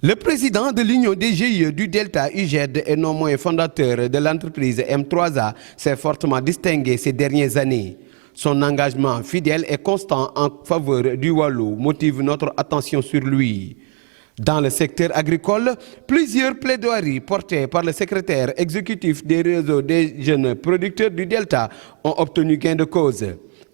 Le président de l'Union des GIE du Delta UGED et non moins fondateur de l'entreprise M3A s'est fortement distingué ces dernières années. Son engagement fidèle et constant en faveur du Waalo motive notre attention sur lui. Dans le secteur agricole, plusieurs plaidoiries portées par le secrétaire exécutif des réseaux des jeunes producteurs du Delta ont obtenu gain de cause.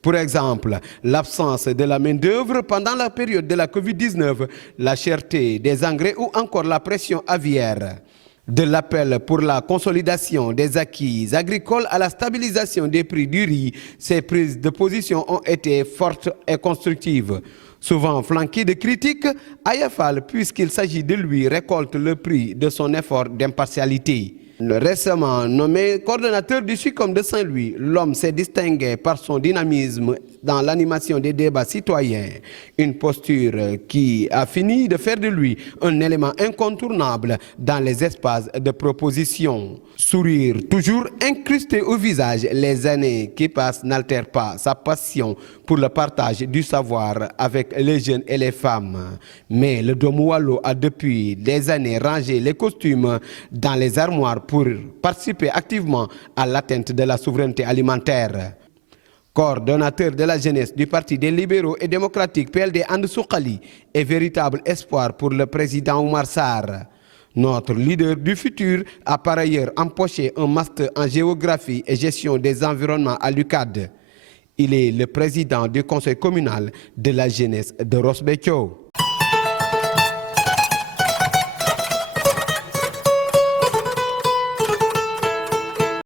Pour exemple, l'absence de la main-d'œuvre pendant la période de la Covid-19, la cherté des engrais ou encore la pression aviaire. De l'appel pour la consolidation des acquis agricoles à la stabilisation des prix du riz, ces prises de position ont été fortes et constructives. Souvent flanquées de critiques, Aya Fall, puisqu'il s'agit de lui, récolte le prix de son effort d'impartialité. Récemment nommé coordonnateur du SUCOM de Saint-Louis, l'homme s'est distingué par son dynamisme dans l'animation des débats citoyens, une posture qui a fini de faire de lui un élément incontournable dans les espaces de proposition. Sourire toujours incrusté au visage, les années qui passent n'altèrent pas sa passion pour le partage du savoir avec les jeunes et les femmes. Mais le Doomu Waalo a depuis des années rangé les costumes dans les armoires pour participer activement à l'atteinte de la souveraineté alimentaire. Coordonnateur de la jeunesse du Parti des libéraux et démocratiques PLD And Suqali est véritable espoir pour le président Oumar Sarr. Notre leader du futur a par ailleurs empoché un master en géographie et gestion des environnements à l'UCAD. Il est le président du conseil communal de la jeunesse de Ross Béthio.